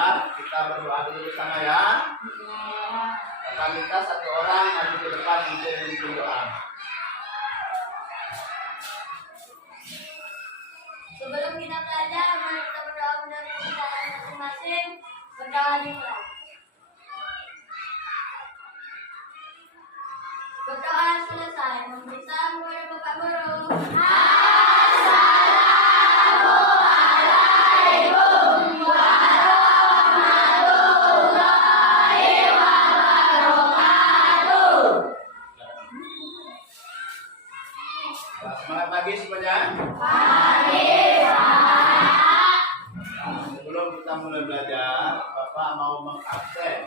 belajar, kita berdoa dulu bersama ya. Kita minta satu orang maju ke depan untuk memimpin doa. Sebelum kita belajar, mari kita berdoa menurut kepercayaan masing-masing. Berdoa dimulai. Berdoa selesai. Memberi salam kepada Bapak Guru. Assalamualaikum warahmatullahi wabarakatuh. Semangat pagi semuanya. Sebelum kita mulai belajar, Bapak mau mengabsen.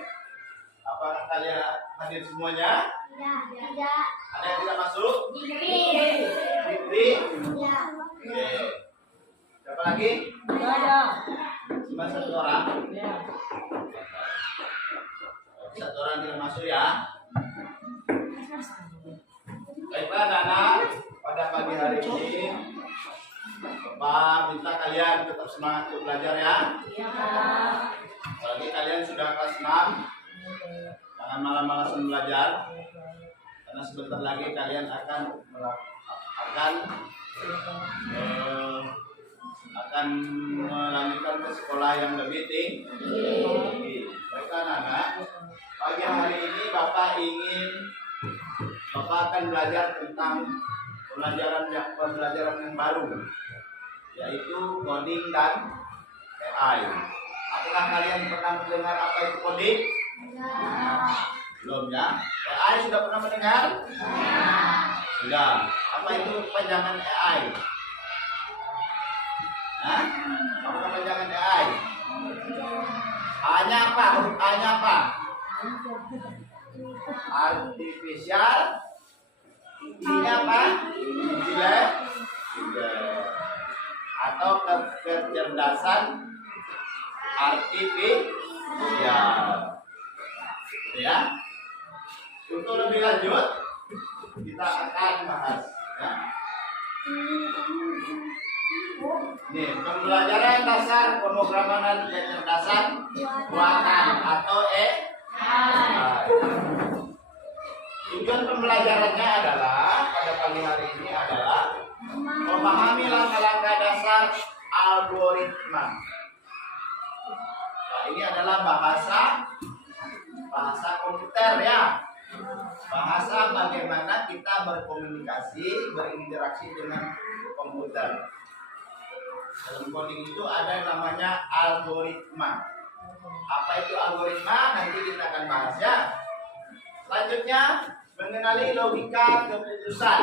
Apakah kalian hadir semuanya? Tidak. Ada yang tidak masuk? Diberi. Diberi? Ya. Oke. Siapa lagi? Ada. Cuma satu orang. Ya. Satu orang tidak masuk ya. Baiklah anak-anak, pada pagi hari ini Bapak minta kalian tetap semangat untuk belajar ya. Iya. Apalagi kalian sudah kelas 6, jangan malas-malasan belajar, karena sebentar lagi kalian akan melanjutkan ke sekolah yang lebih tinggi. Baiklah anak-anak, pagi hari ini Bapak akan belajar tentang pembelajaran yang baru, yaitu coding dan AI. Apakah kalian pernah mendengar apa itu coding? Belum ya? AI sudah pernah mendengar? Sudah. Apa itu panjangan AI? Hah? Apa panjangan AI? A-nya apa? Huruf A-nya apa? Artificial. I-nya apa? Atau kecerdasan artifisial. Ya. Untuk lebih lanjut kita akan bahas ya. Nih, pembelajaran dasar pemrograman kecerdasan buatan atau AI. Tujuan pembelajarannya adalah pada pagi hari ini adalah memahami langkah-langkah dasar algoritma. Nah, ini adalah bahasa komputer ya. Bahasa bagaimana kita berkomunikasi, berinteraksi dengan komputer. Dalam coding itu ada yang namanya algoritma. Apa itu algoritma? Nanti kita akan bahas ya. Selanjutnya mengenali logika keputusan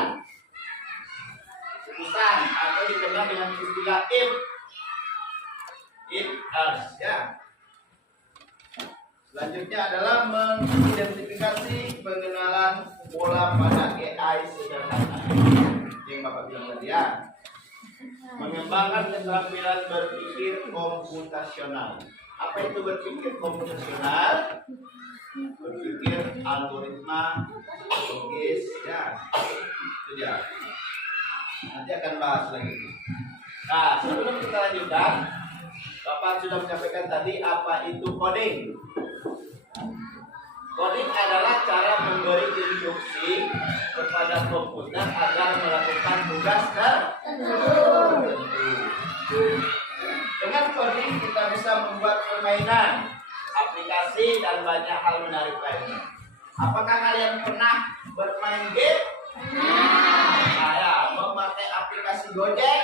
atau dikenal dengan istilah if else ya. Selanjutnya adalah mengidentifikasi pengenalan pola pada AI sederhana yang Bapak bilang tadi ya. Mengembangkan keterampilan berpikir komputasional. Apa itu berpikir komputasional? Berpikir algoritma logis ya. Itu dia. Nanti akan bahas lagi. Nah, sebelum kita lanjutkan, Bapak sudah menyampaikan tadi apa itu coding. Coding adalah cara memberi instruksi kepada komputer agar melakukan tugas tertentu. Dengan coding kita bisa membuat permainan, aplikasi dan banyak hal menarik lainnya. Apakah kalian pernah bermain game? Nah, ya, memakai aplikasi Gojek,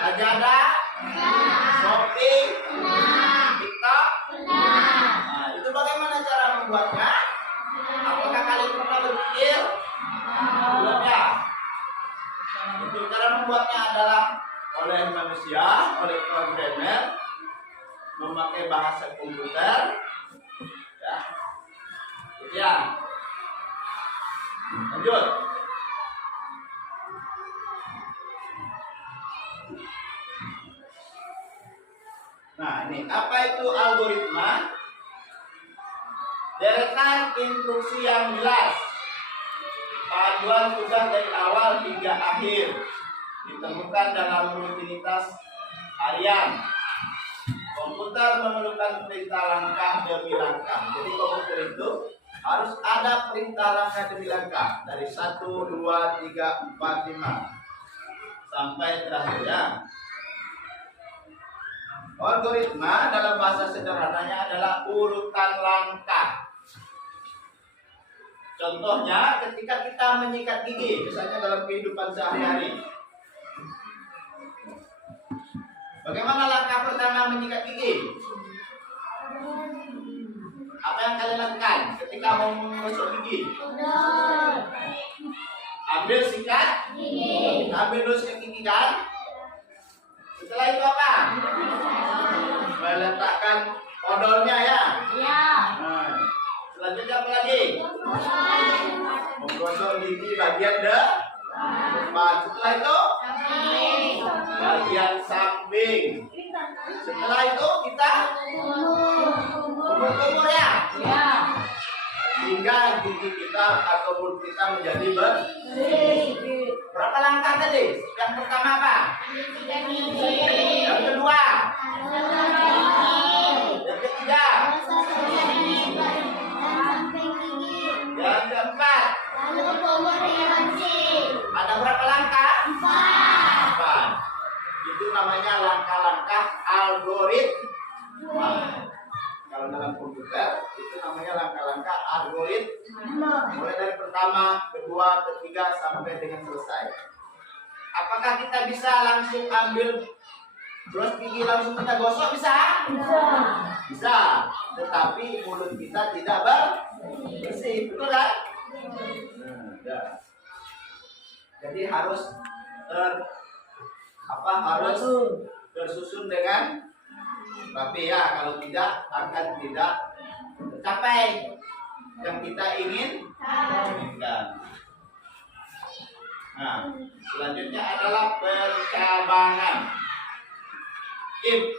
Lazada, Shopee, TikTok. Nah, itu bagaimana cara membuatnya? Apakah kalian pernah berpikir? Belum ya? Itu cara membuatnya adalah oleh manusia, oleh programmer, memakai bahasa komputer. Ya. Itu ya. Lanjut. Nah, ini apa itu algoritma? Deretan instruksi yang jelas, paduan tugas dari awal hingga akhir, ditemukan dalam rutinitas harian. Komputer memerlukan perintah langkah demi langkah. Jadi komputer itu harus ada perintah langkah demi langkah dari 1, 2, 3, 4, 5 sampai terakhirnya. Algoritma dalam bahasa sederhananya adalah urutan langkah. Contohnya ketika kita menyikat gigi, misalnya dalam kehidupan sehari-hari. Bagaimana langkah pertama menyikat gigi? Apa yang kalian lakukan ketika mau menggosok gigi? Ambil sikat gigi, ambil dulu sikat gigi kan? Setelah itu apa? Meletakkan odolnya ya? Iya. Nah, selanjutnya apa lagi? Menggosok gigi bagian depan. Setelah itu bagian samping. Setelah itu kita kumur-kumur ya? Iya. Hingga gigi kita atau mulut kita menjadi bersih. Berapa langkah tadi? Yang pertama apa? Yang kedua? Yang ketiga? Yang keempat? Ada berapa langkah? 4. Itu namanya langkah-langkah algoritma. Kalau dalam komputer itu namanya langkah-langkah algoritma. Mulai dari pertama, kedua, ketiga sampai dengan selesai. Apakah kita bisa langsung ambil brush gigi langsung kita gosok? Bisa? Bisa. Tetapi mulut kita tidak bersih, betul kan? Ya. Jadi harus harus tersusun dengan rapi ya. Kalau tidak akan tidak tercapai yang kita inginkan. Nah, selanjutnya adalah percabangan. If.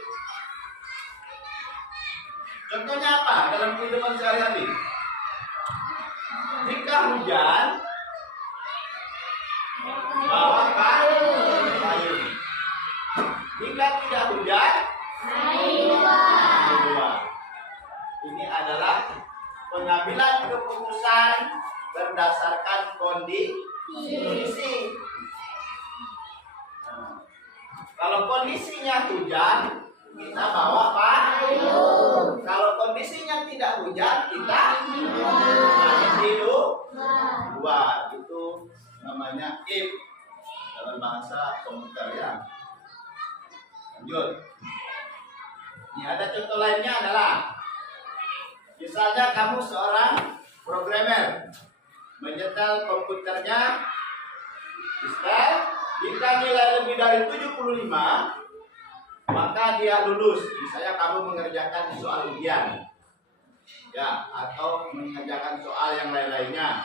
Contohnya apa dalam kehidupan sehari-hari? Jika hujan, bawa payung. Jika tidak hujan, keluar. Ini adalah pengambilan keputusan berdasarkan kondisi. Kalau kondisinya hujan, kita bawa payung. Kalau kondisinya tidak hujan, kita tidur luar. Itu namanya if dalam bahasa komputer ya. Lanjut. Ini ada contoh lainnya adalah misalnya kamu seorang programmer menyetel komputernya disetel, jika nilai lebih dari 75 maka dia lulus. Misalnya kamu mengerjakan soal ujian ya, atau mengerjakan soal yang lain-lainnya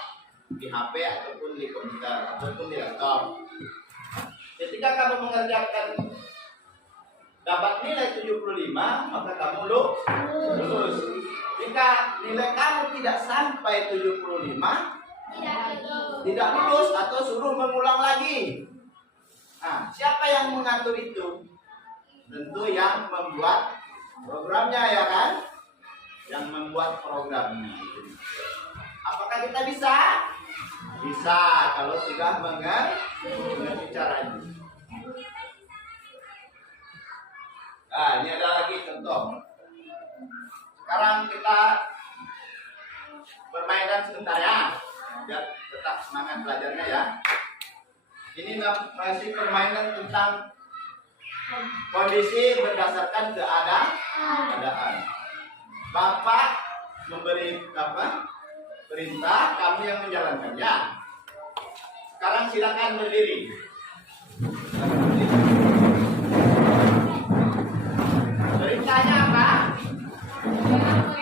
di HP ataupun di komputer ataupun di laptop. Ketika kamu mengerjakan dapat nilai 75 maka kamu lulus. Jika nilai kamu tidak sampai 75 tidak lulus atau suruh mengulang lagi. Nah, siapa yang mengatur itu? Tentu yang membuat programnya ya kan? Yang membuat programnya. Apakah kita bisa? Bisa kalau sudah mengerti caranya. Nah, ini ada lagi contoh. Sekarang kita bermainkan sebentar ya. Biar tetap semangat belajarnya ya. Ini masih permainan tentang kondisi berdasarkan keadaan. Bapak memberi perintah, kamu yang menjalankannya. Sekarang silakan berdiri. Perintahnya apa?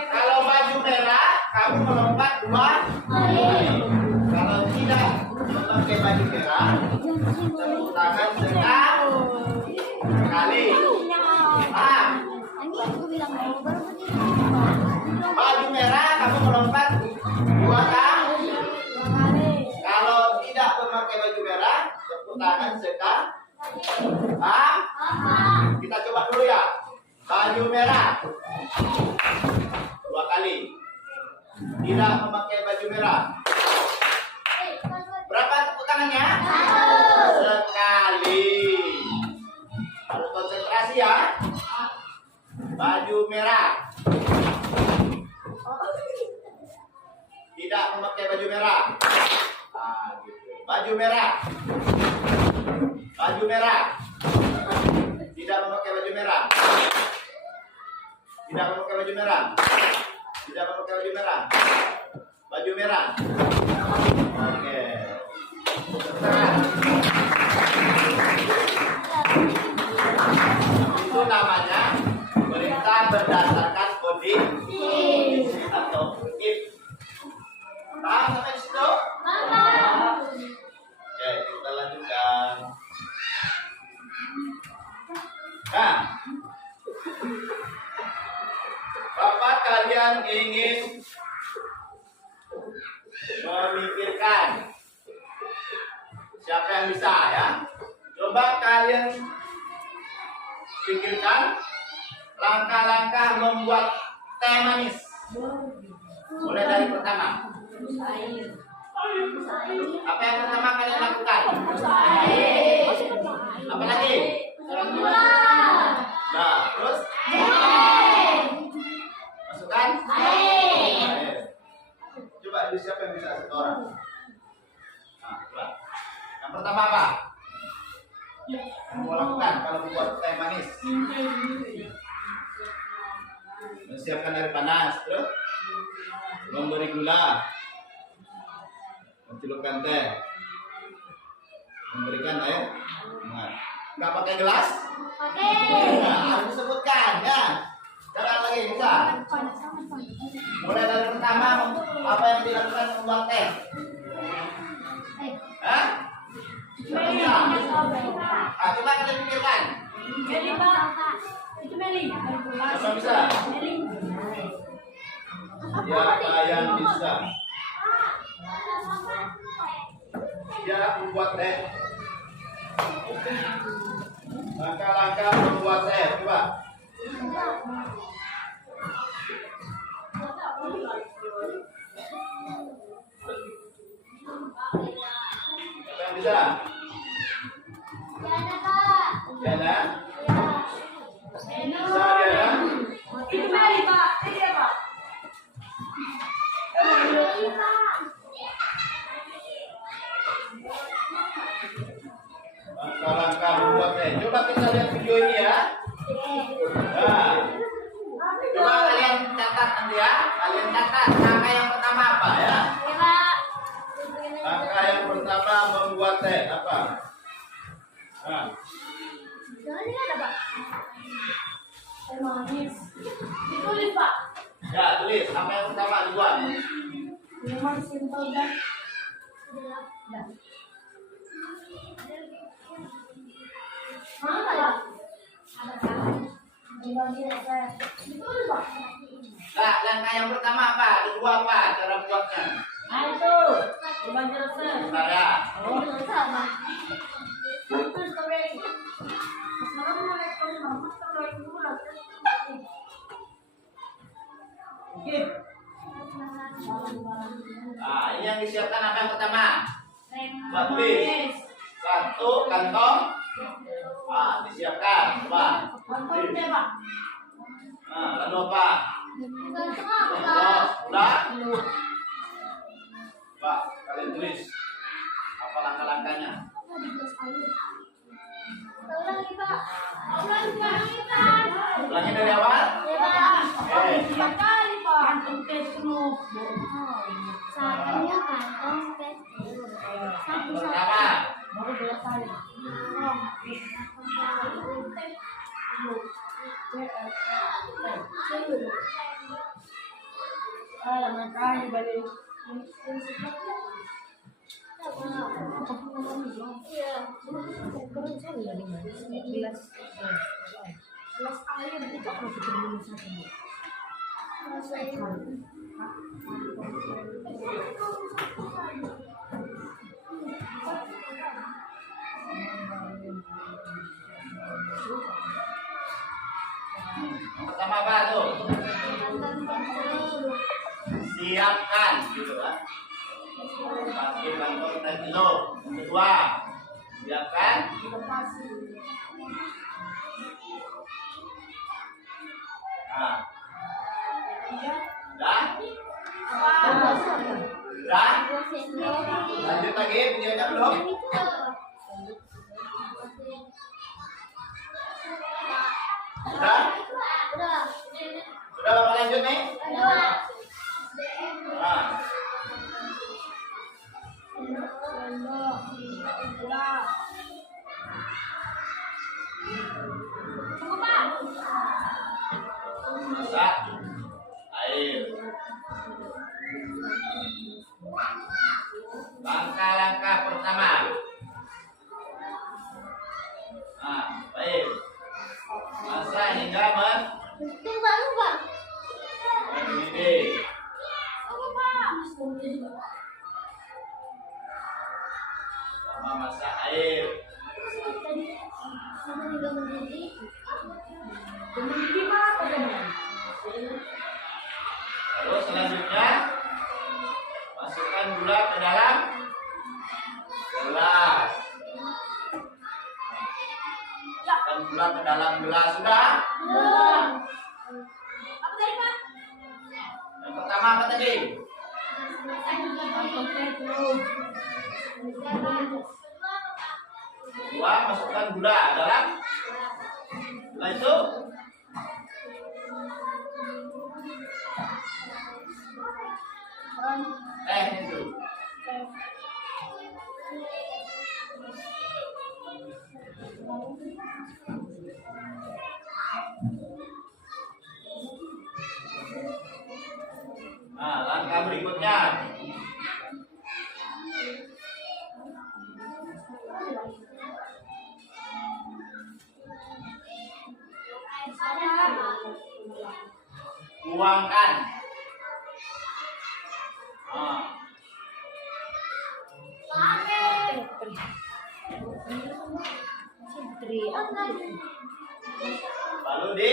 Kalau baju merah, kamu melompat 2 kali. Kalau tidak memakai baju merah, tepuk tangan sekali. Baju merah kamu melompat 2 kali. Kalau tidak memakai baju merah, tepuk tangan sekali. Kita coba dulu ya. Baju merah. 2 kali. Tidak memakai baju merah. Berapa tepuk tangannya? 1 sekali. Harus konsentrasi ya. Baju merah. Tidak memakai baju merah. Nah, gitu. Baju merah. Baju merah. Tidak memakai baju merah. Tidak memakai baju merah. Tidak memakai baju merah. Baju merah. Oke. Nah. Itu namanya perintah berdasarkan kondisi atau if. Paham sampai di situ? Oke, kita lanjutkan. Nah, Bapak kalian ingin memikirkan siapa yang bisa ya? Coba kalian pikirkan langkah-langkah membuat teh manis. Mulai dari pertama. Apa yang pertama kalian lakukan? Apa lagi? Nah, terus? Masukkan? Air. Coba siapa yang bisa satu orang? Nah, coba. Yang pertama apa? Yang mau lakukan kalau membuat teh manis? Menyiapkan air panas, terus memberi gula, mencelupkan teh, memberikan air hangat. Nggak pakai gelas? Pakai. Nah, harus disebutkan ya. Cara lagi bisa. Mulai dari pertama, apa yang dilakukan membuat teh? Hah? Bisa. Ah, coba kita pikirkan. Meli, Pak. Itu Meli. Siapa bisa? Siapa yang bisa? Dia membuat teh. Langkah-langkah membuat teh, coba. Siapa yang bisa? Diana, Pak. Diana? Bisa Diana? Itu Meli, Pak. Ini dia, Pak. Meli, Pak. Langkah-langkah membuat teh. Coba kita lihat video ini ya. Nah, coba kalian catat nanti ya. Kalian catat langkah yang pertama apa ya? Oke, Pak. Langkah yang pertama membuat teh apa? Nah, Jangan ini ada, Pak. Teh manis. Ditulis, Pak. ya tulis apa yang pertama dibuat. Memang simpel dan dah. Mana ya? Ada kan? Dibagi saya. Ditulis, Pak. Nah, langkah yang pertama apa? Kedua apa? Cara buatnya? Nah, itu. Dibagi resep. Bentar ya. Oh, sama. Itu strawberry. Sekarang mau lihat kalau mama strawberry dulu lah. Oke. Nah, ini yang disiapkan apa yang pertama? Buat Lemon tulis. manis. 1 kantong. Ah, disiapkan. Coba. Kantong deh, Pak. Nah, lalu apa? Kantong apa, Oh, Pak? udah? Pak, kalian tulis apa langkah-langkahnya? Ulangi, Pak. Ulangi, Pak. Ulangi dari awal. Ya, Pak. Oke. Tiga kali, Pak. Kantong teh penuh. Satunya kantong teh. Satu Pertama. baru 2 kali. Makanya balik. Iya. Gelas air itu kalau kita minum satu. Gelas air. Yang pertama apa tuh? Siapkan gitu kan. Pakai kantong kilo. Yang kedua, siapkan. Nah. Dah? Dah? Lanjut lagi, videonya belum? Sudah? Sudah Bapak lanjut nih? Nah. Masak air. Langkah-langkah pertama. Nah, baik. Masak hingga mendidih. Sama masak air. Terus selanjutnya masukkan gula ke dalam gelas. Masukkan gula ke dalam gelas sudah? Yang pertama apa tadi? Kedua, masukkan gula dalam. Setelah itu itu. Nah, langkah berikutnya. Tuangkan. Nah. Lalu di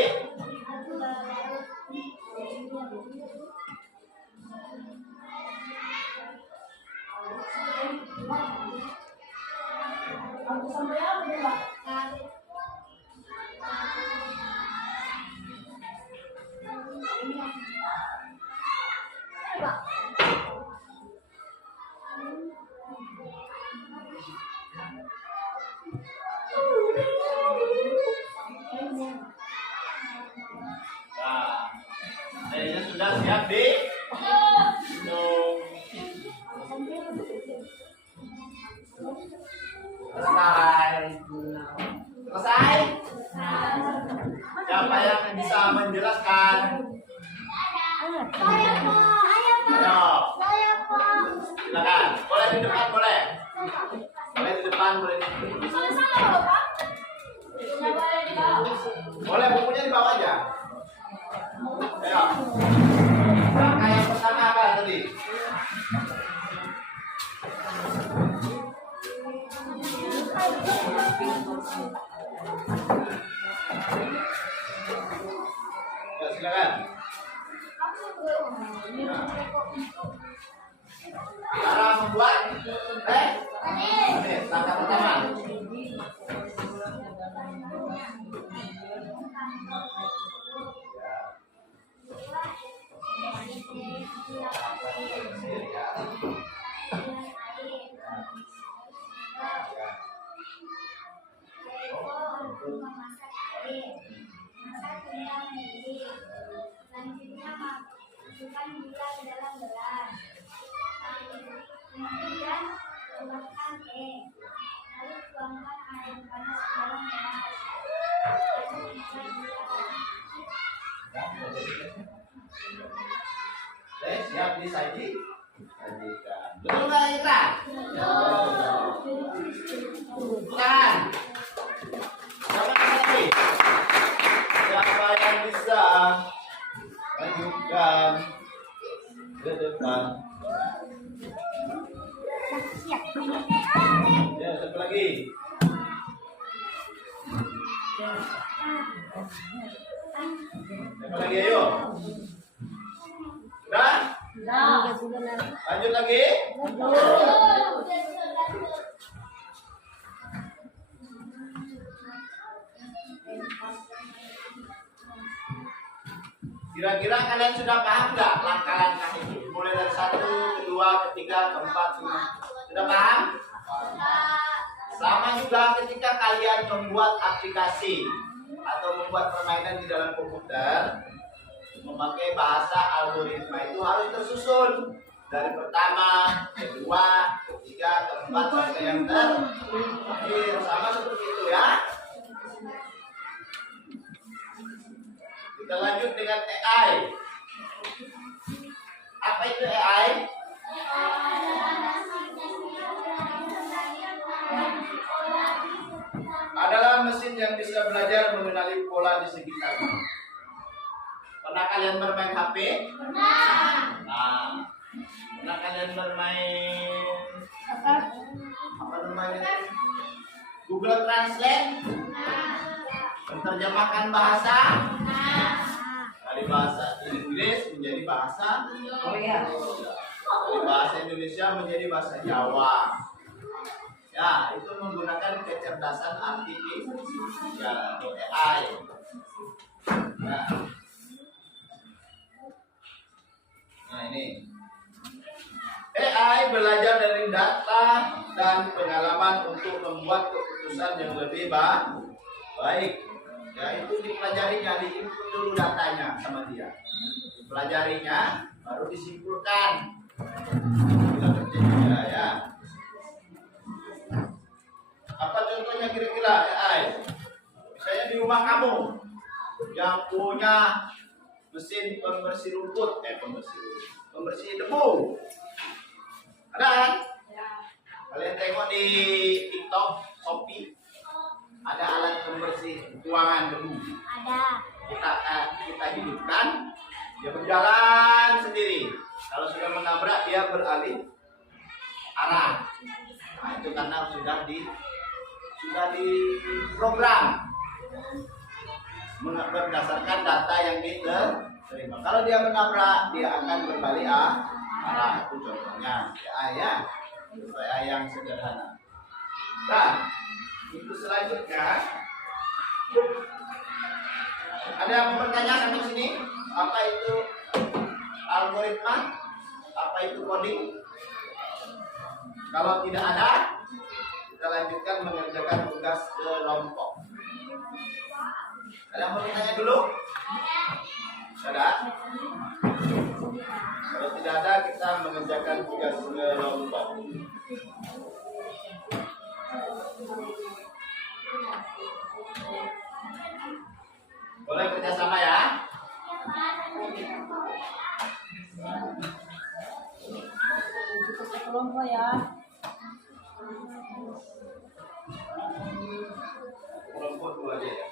airnya sudah siap di minum. Selesai? Siapa yang bisa menjelaskan? Ayo. Silakan. Boleh di depan, boleh. Boleh di depan, boleh di boleh, bukunya di bawah aja. Ayo. Langkah yang pertama apa tadi? Ya, silakan. Cara membuat langkah pertama. Selanjutnya masukkan gula ke dalam gelas. Kemudian tambahkan teh. Lalu tuangkan air panas ke dalam gelas. Siap disaji? Sajikan. Betul nggak Ira? Bukan. Siapa yang bisa lanjutkan ke depan? Ya, satu lagi. Siapa lagi ayo? Sudah? Lanjut lagi. Kira-kira kalian sudah paham nggak langkah-langkah ini? Mulai dari 1, kedua, ketiga, keempat, lima. Sudah paham? Sama juga ketika kalian membuat aplikasi atau membuat permainan di dalam komputer, memakai bahasa algoritma itu harus tersusun dari pertama, kedua, ketiga, keempat sampai yang terakhir. Sama seperti itu ya. Kita lanjut dengan AI. Apa itu AI? Adalah mesin yang bisa belajar mengenali pola di sekitarnya. Pernah kalian bermain HP? Pernah. Nah, pernah kalian bermain apa namanya? Google Translate? Menerjemahkan bahasa? Dari bahasa Inggris menjadi bahasa Korea. Dari bahasa Indonesia menjadi bahasa Jawa. Ya, itu menggunakan kecerdasan artifisial atau AI. Ya. Nah ini AI belajar dari data dan pengalaman untuk membuat keputusan yang lebih baik. Ya, itu dipelajarinya, diinput dulu datanya sama dia. Dipelajarinya, baru disimpulkan. Bila terjadi ya. Apa contohnya kira-kira AI? Misalnya di rumah kamu yang punya mesin pembersih rumput, pembersih debu. Ada kan? Kalian tengok di TikTok, Shopee, ada alat pembersih ruangan debu. Ada. Kita hidupkan, dia berjalan sendiri. Kalau sudah menabrak, dia beralih arah. Nah, itu karena sudah diprogram berdasarkan data yang diterima. Kalau dia menabrak, dia akan berbalik arah. Itu contohnya ya, supaya yang sederhana. Nah, itu selanjutnya ada yang mau bertanya sampai sini? Apa itu algoritma? Apa itu coding? Kalau tidak ada, kita lanjutkan mengerjakan tugas kelompok. Ada yang mau bertanya dulu? Ada? Kalau tidak ada, kita mengerjakan tugas kelompok. Boleh kerjasama ya? Kelompok ya. Kelompok dua aja ya.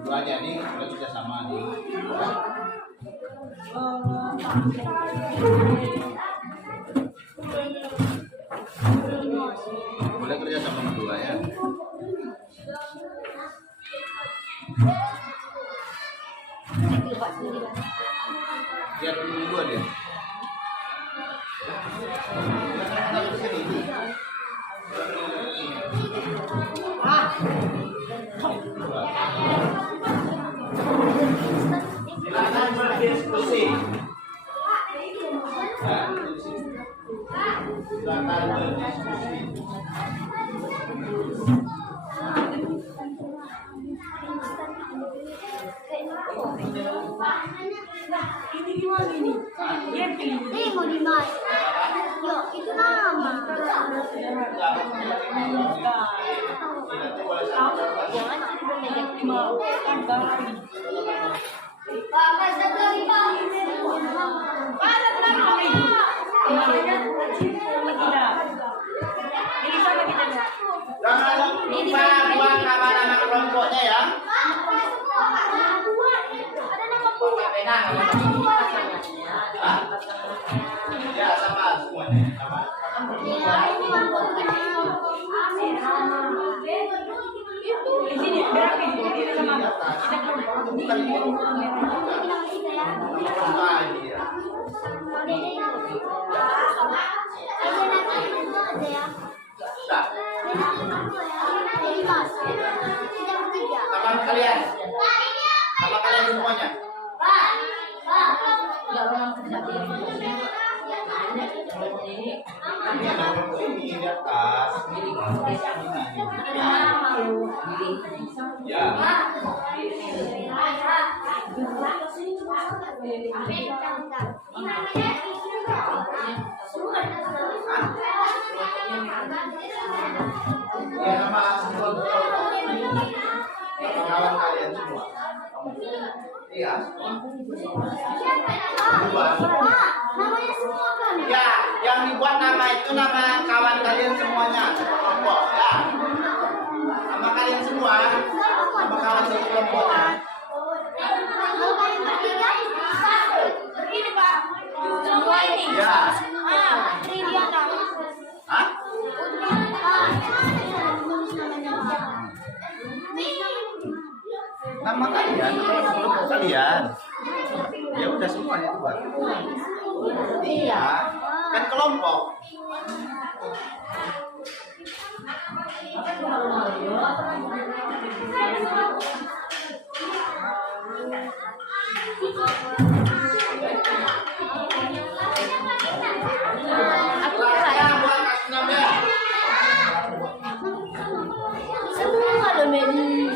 Dua aja nih, kita kerja sama nih. Boleh kerja sama berdua ya. Biar dua dia. Silakan berdiskusi. Silakan berdiskusi. Ini gimana ini? Ini mau dimain. Yuk, itu nama. Jangan Jangan lupa buat nama-nama kelompoknya ya. Hah? Ya sama semuanya. Sama. Nama kalian. Nama kalian semuanya. Ini ada kelompok ini di atas. Ya. Ya nama kawan kalian semua. Iya. Namanya semua kan? Ya, yang dibuat nama itu nama kawan kalian semuanya. Kelompok ya. Nama kalian semua. Nama kawan satu kelompok. Ini Pak. Semua ini. Ya. Tridiana. Hah? Nama kalian, kelompok kalian. Ya udah semuanya itu buat. Iya, kan kelompok. Kelasnya buat kasih nama. Semua loh Meli.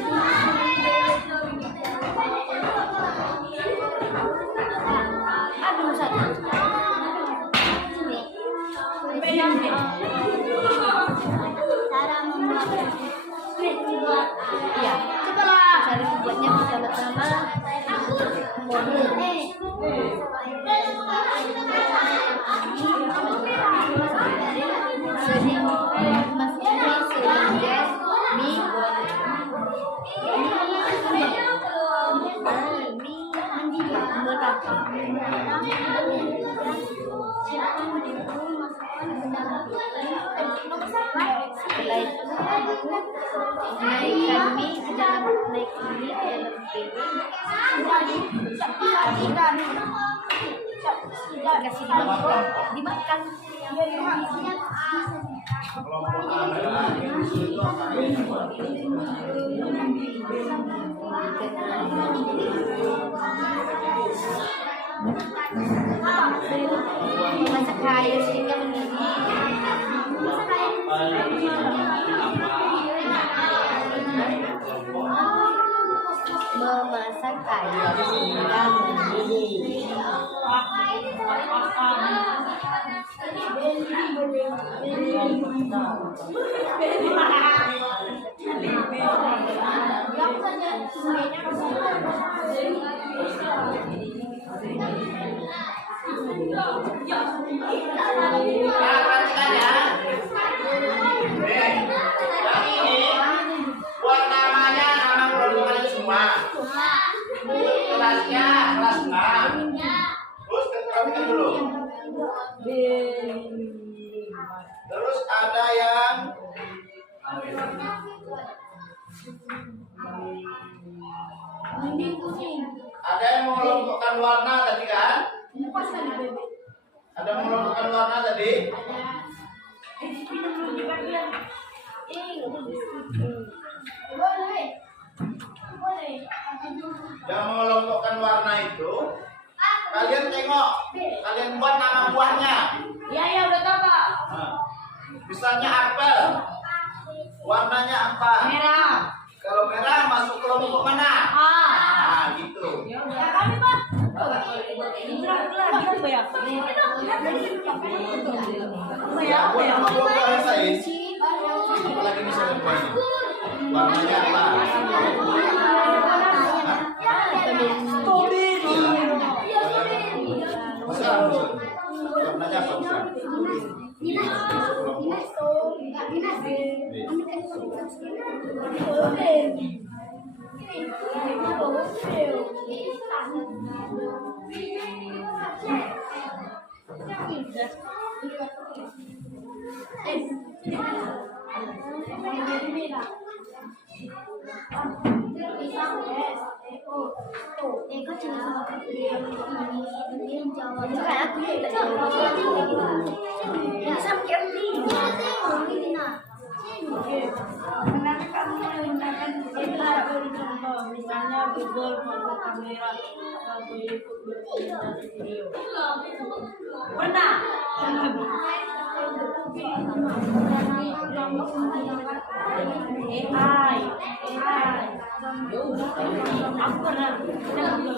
Aduh satu. Cara membuat. Iya. Cobalah. Cari buatnya bersama-sama. Setelah itu naikkan mie ke dalam piring, kasih dimakan. Kelompok adalah yang disuruh kalian buat. Masak air sehingga mendidih. Memasak air sehingga mendidih. Perhatikan ya. Yang ini buat namanya nama kelompok kalian semua. Kelasnya kelas 6. Terus perhatikan dulu. Terus ada yang ada yang mengelompokkan warna tadi kan? Ada mengelompokkan warna tadi? Yang mengelompokkan warna itu kalian tengok, kalian buat nama buahnya. Ya udah tahu Pak. Nah, misalnya apel, warnanya apa? Merah. Kalau merah masuk kelompok mana? Nah, gitu. Ya kami Pak. Ya, buat nama buah kalian saya. Apalagi bisa bermain. Warnanya apa? Eko jenis Jawa. Kayak aku tidak Jawa. Ya sampai ini. Misalnya Google foto kamera atau YouTube berpresentasi video. Pernah? AI. Aku pernah mencari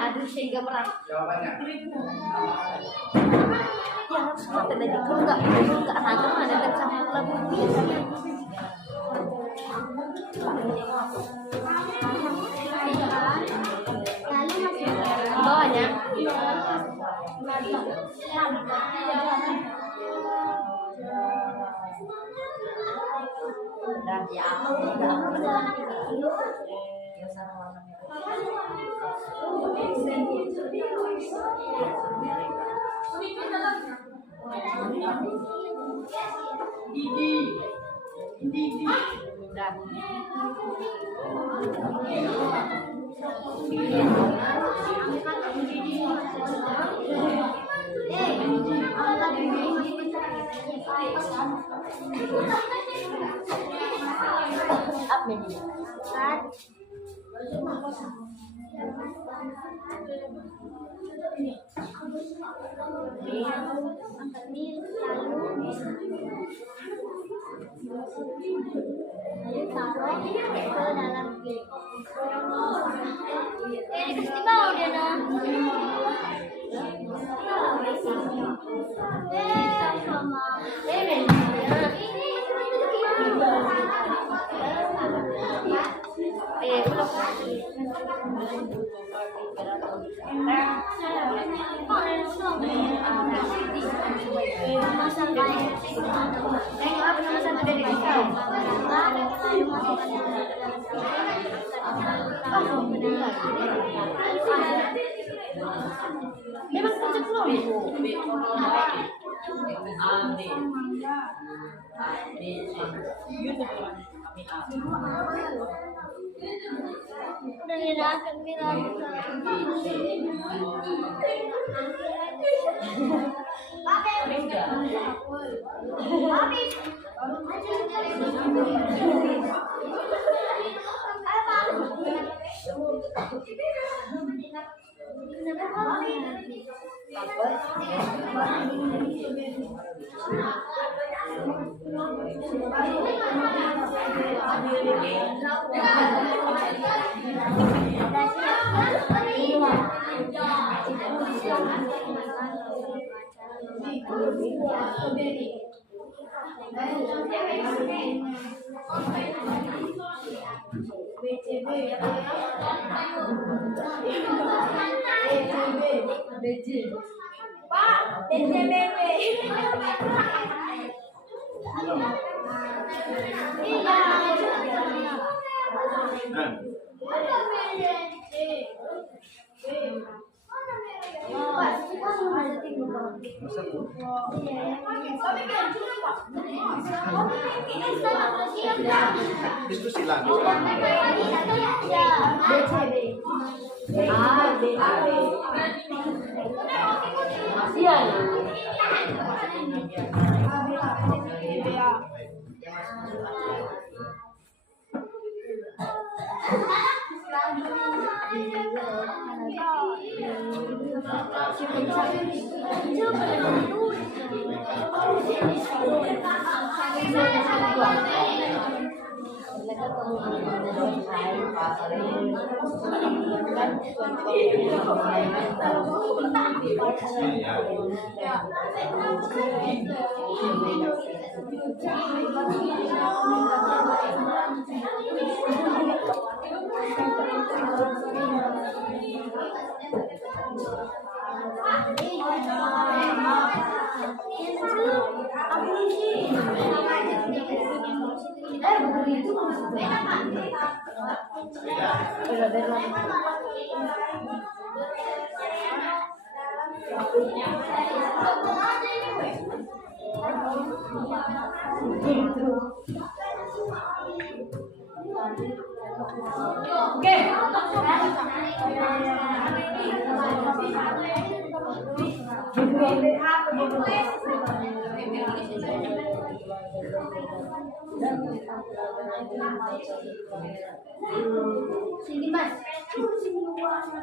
Aduh, sehingga berat. Jawabannya. Ya harus pakai dari enggak ragam ada dan sama lagu bawahnya udah ya taruh ke dalam gate. Dikasih bau dia nah. Sama. Memang puncak loh. Udah akan bilang. Pak, BCBB. Diskusi lagi. Iya. Sini mas. Sini bisa digunakan.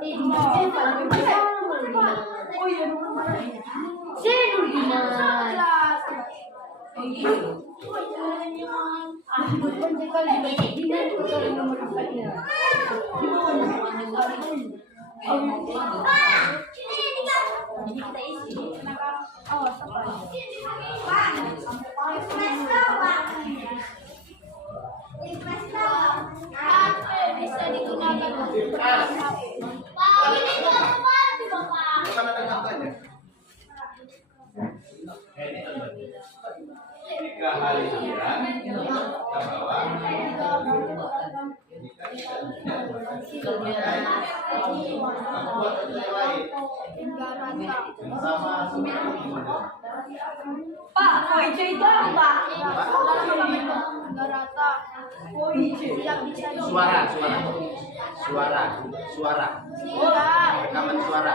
Bukan ada katanya. Ini teman. 3 hari sebulan kita bawa. Buat yang lain. Sama Pak, koi itu apa? suara. Rekaman suara.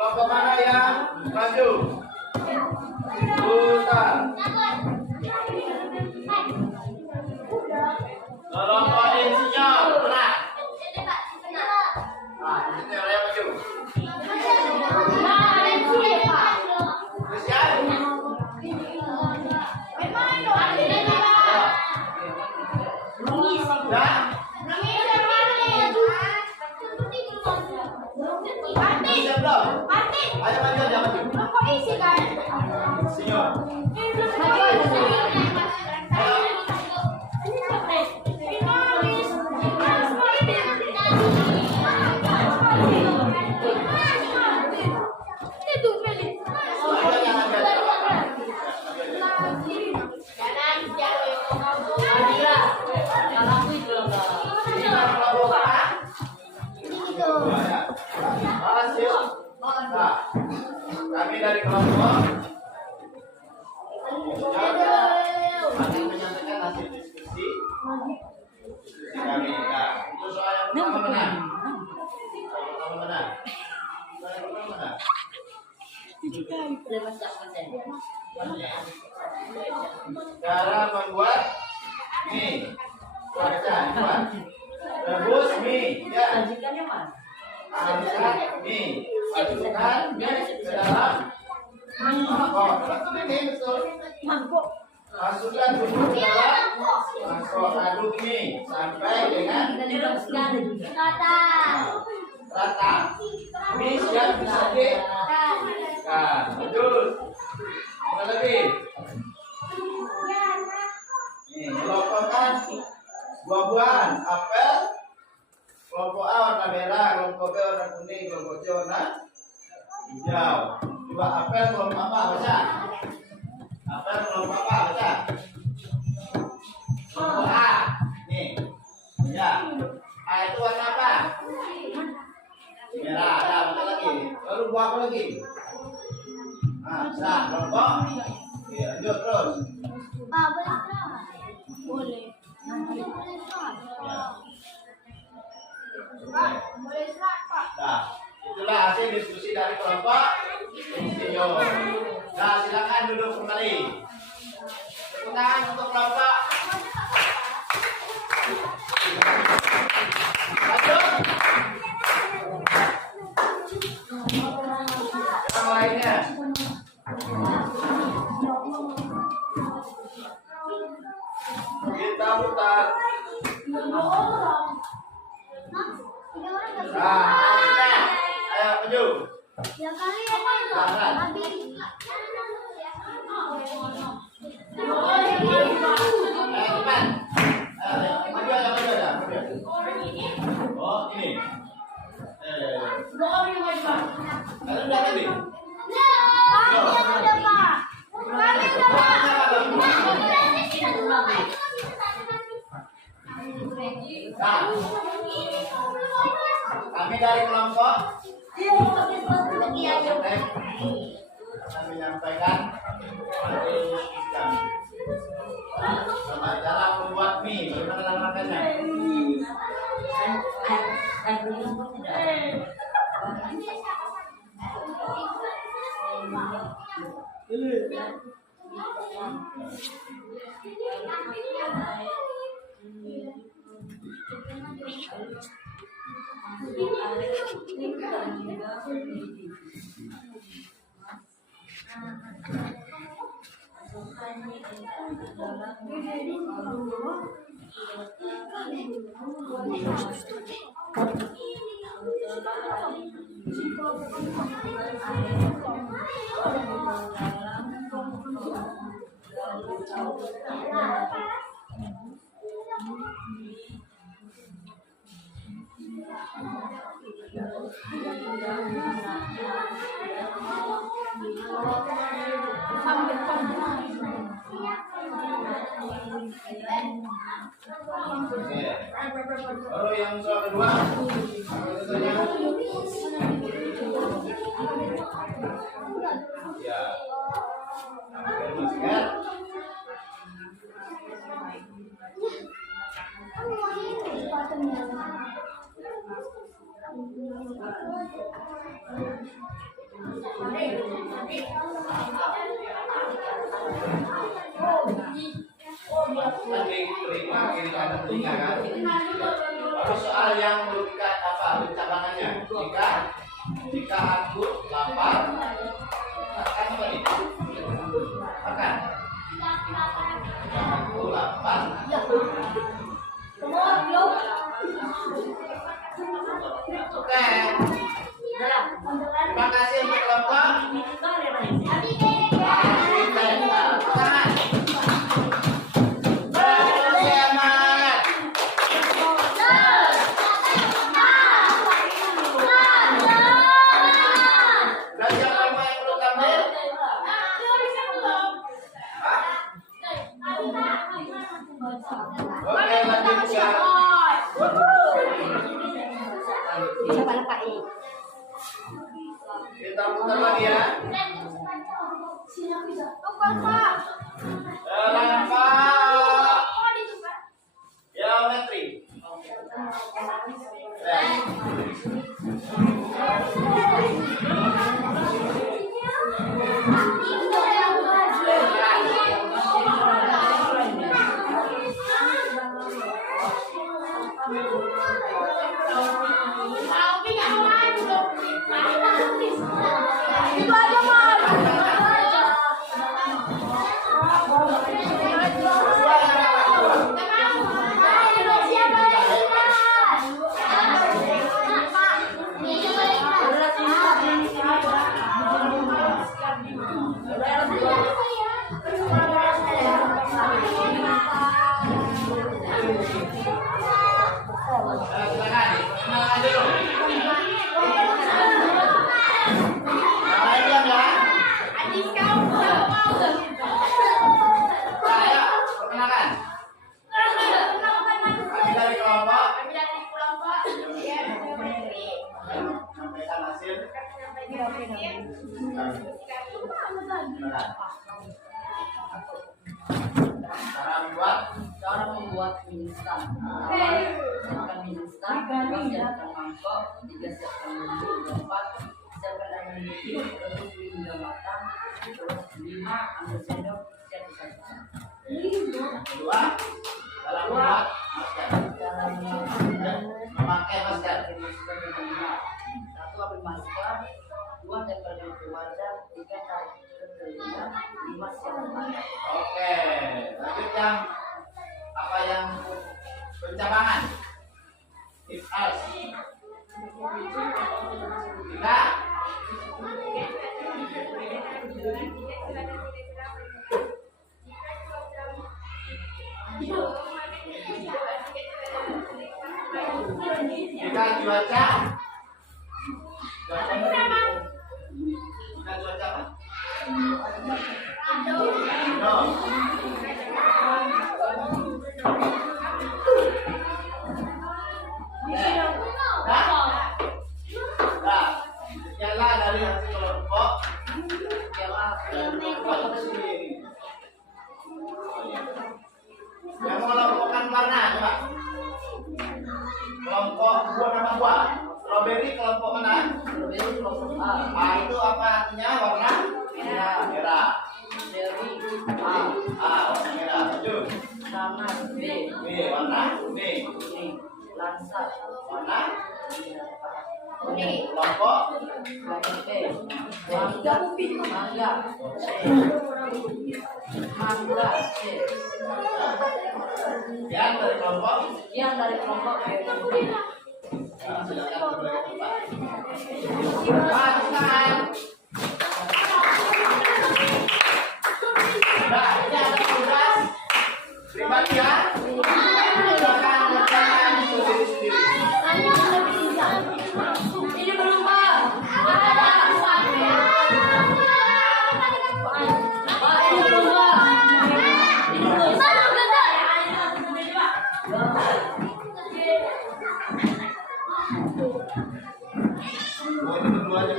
Kelompok mana yang maju? Putar. Kelompok insinyur, benar. Nah, insinyur yang maju. Ayo maju, aja maju. Insinyur. Nah, kami dari kelompok akan menyampaikan hasil diskusi Cara membuat mie. Baca, buat. Rebus mie. Ya. Sajikannya mana? Masukkan mie. Masukkan mie ke dalam mangkok. Betul ini betul. Mangkok. Masukkan bumbu ke dalam mangkok. Aduk mie sampai dengan rata. Mie siap disajikan. Nah, betul. Apa lagi? Nih, kelompokkan buah-buahan, apel, kelompok A warna merah, kelompok B warna kuning, kelompok C warna hijau. Coba apel kelompok apa? Baca. Apel kelompok apa? Baca. Kelompok A. Nih. Ya. A itu warna apa? Merah. Ada apa lagi? Lalu buah apa lagi? Nah, bisa. Kelompok. Iya, lanjut terus. Boleh. Nah, itulah hasil diskusi dari kelompok insinyur. Nah, silakan duduk kembali. Tepuk tangan untuk kelompok. Lanjut. Yang lainnya. Kita putar. Nah, ayo maju. Ya kali ya Pak. Habis. Ayo cepat. Ayo, maju aja, maju aja, maju. Oh, ini. Kalian udah tadi? Kami yang udah Pak. Kami udah Pak. Nah, kami dari kelompok akan menyampaikan materi kami tentang cara membuat mie. Bagaimana langkahnya? Baru yang soal kedua, ya, nanti terima kiri kanan telinga kan. Lalu soal yang merugikan apa cabangannya? Jika aku lapar, makan apa nih? Makan. Jika aku lapar. Oke. Terima kasih untuk kelompok. Oke, lanjutkan. Kita putar lagi ya. buat mie instan. Siapkan mie instan, siapkan mangkok, 3 siapkan bumbu, 4 siapkan air mendidih, rebus hingga matang, terus 5 ambil sendok, siap disajikan. Kedua, dalam membuat masker. Dalam Memakai masker. Satu ambil masker, 2 tempel di wajah, 3 tarik ke telinga, 5 siapkan. Oke, lanjut yang apa yang pencabangan? Tip as. Kita kita cuaca. Kita cuaca apa? No. Nyala dari hasil kelompok. Nyala kelompok sendiri. Yang mengelompokkan warna coba. Kelompok buah nama buah. Strawberry kelompok mana? Strawberry kelompok A. A itu apa artinya warna? Merah. Merah. Cherry A. A warna merah. Lanjut. Nanas B. B warna kuning. Kuning. Lansa Warna kuning. kelompok Kelompok B. Mangga. Mangga C. Mangga C. yang dari kelompok. Yang dari kelompok B. Nah, silakan boleh ke tempat. Lanjutkan. Nah, ini ada tugas pribadi ya. Silakan kerjakan sendiri-sendiri. Ini belum Pak. Pak, ini belum Pak. Ini belum. Oh, ini berdua aja.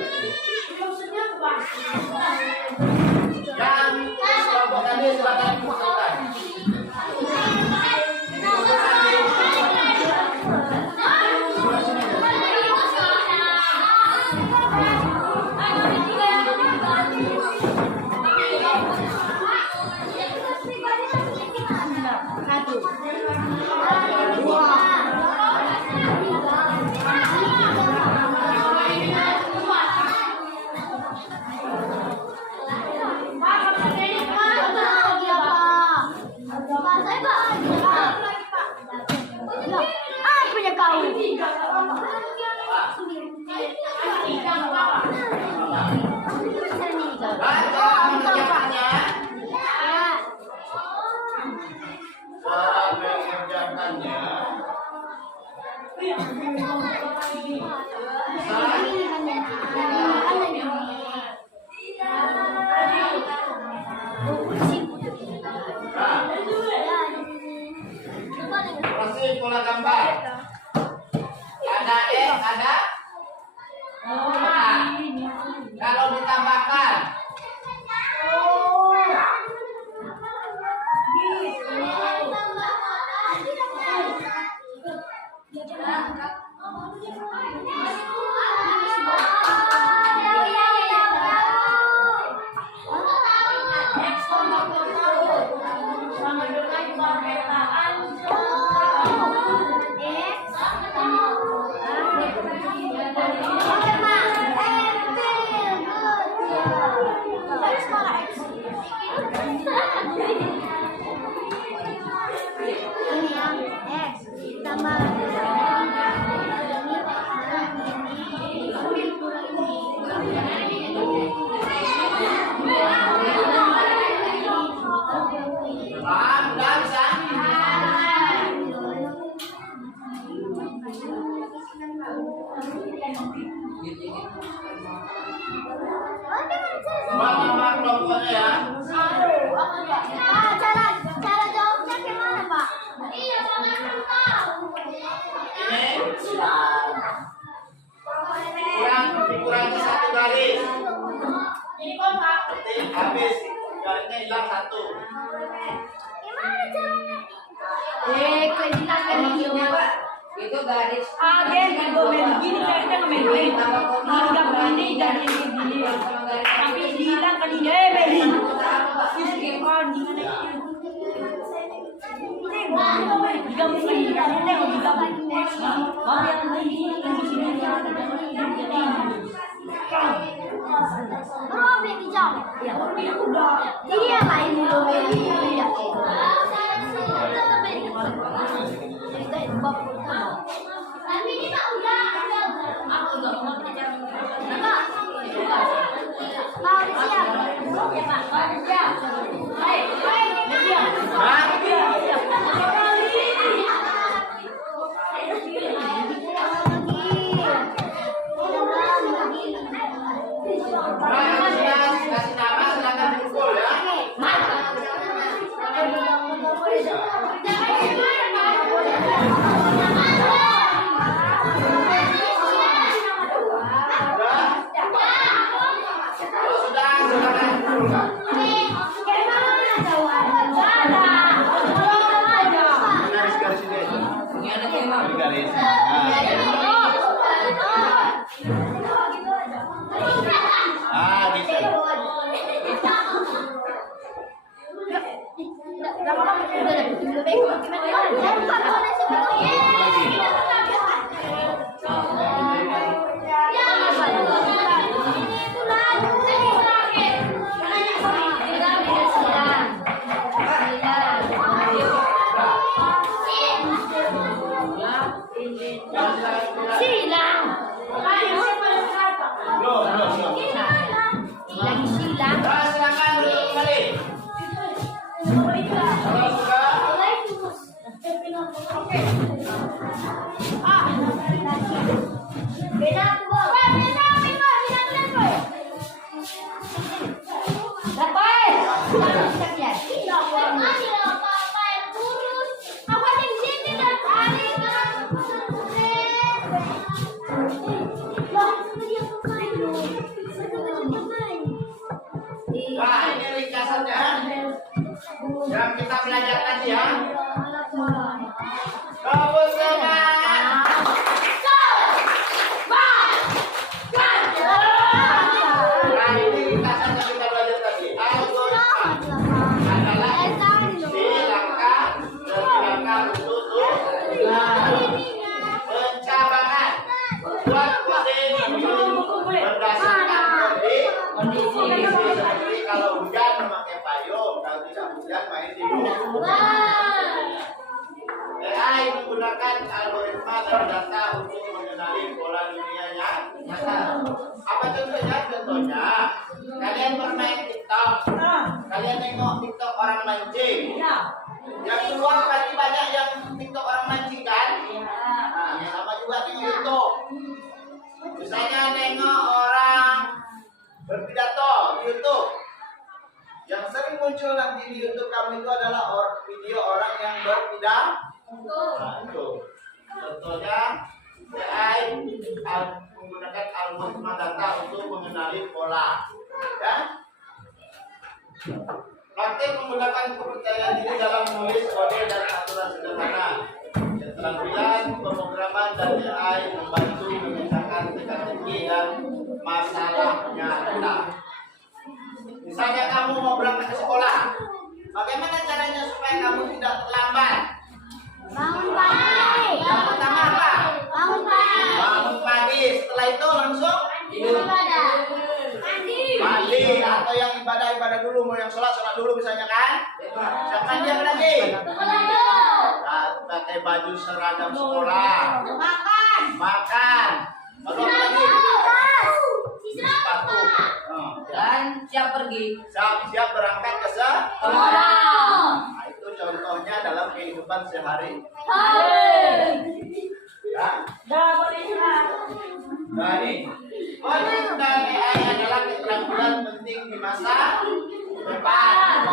Yang kelompok tadi silakan masukkan. Baca mengerjakannya. Cara mengerjakannya. Proses pola gambar. Ada ada. Kalau ditambahkan Nama kelompoknya ya. Cara jawabnya gimana, Pak? Iya, Ini dikurangi satu garis. Ini kok, Pak? Ketik habis garisnya hilang satu. Gimana caranya? Itu garis. Agen main begini kita main main. Hingga begini dan ini begini. Tapi hilang kan dia main. Kan jika mungkin kita ini jika mau yang lagi di sini Bro, beli jam. Ya, udah. Ini yang lain dulu beli. Ya. Tapi ini tak udah. Aku udah mau bicara. Mau siap. Ya, Pak. Mau siap. Hai, hai. Kasih nama silakan dipukul ya. Kalau sudah silakan dipukul. Garis-garis ini aja. Garis-garis. Gitu. Silang. Belum. Lagi silang. Silakan duduk kembali. Kalau sudah Nah, ini ringkasannya yang kita belajar tadi ya. Kamu semangat. Nah, ini ringkasan yang kita belajar tadi. Algoritma adalah silangkah untuk pencabangan buat kode berdasarkan kondisi seperti kalau hujan memakai payung, kalau tidak hujan main di rumah. AI menggunakan algoritma dan data untuk mengenali pola dunianya nyata. Apa contohnya? Contohnya kalian bermain TikTok, kalian nengok TikTok orang mancing. Yang keluar pasti banyak yang TikTok orang mancing kan? Nah, sama juga di YouTube. Misalnya nengok orang berpidato di YouTube. Yang sering muncul nanti di YouTube kamu itu adalah video orang yang berpidato. Nah, itu. Contohnya AI menggunakan algoritma data untuk mengenali pola. Ya? Praktik menggunakan kepercayaan diri dalam menulis kode dan aturan sederhana. Keterampilan pemrograman dan AI membantu memecahkan teka-teki dan masalah nyata. Misalnya kamu mau berangkat ke sekolah, bagaimana caranya supaya kamu tidak terlambat? Bangun pagi. Yang pertama apa? Bangun pagi. Bangun pagi. Setelah itu langsung Ibadah. mandi atau yang ibadah dulu, mau yang sholat dulu misalnya kan? Siapa dia lagi? Nah, pakai baju seragam sekolah. Makan. Lalu apa lagi? Sepatu. Dan siap pergi. Siap berangkat ke sekolah. Nah, itu contohnya dalam kehidupan sehari. Ya. Nah ini, menggunakan AI adalah keterampilan penting di masa depan.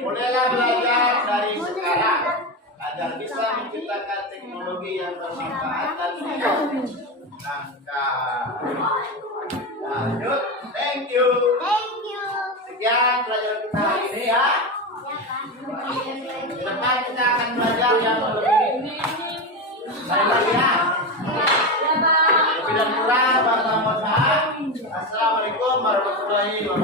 Mulailah belajar dari sekarang agar bisa menciptakan teknologi yang bermanfaat dan menyenangkan. Lanjut, thank you. Sekian pelajaran kita hari ini ya. Depan kita akan belajar yang lebih Saya lagi ya. Lebih dan kurang, mohon maaf. Assalamualaikum warahmatullahi wabarakatuh.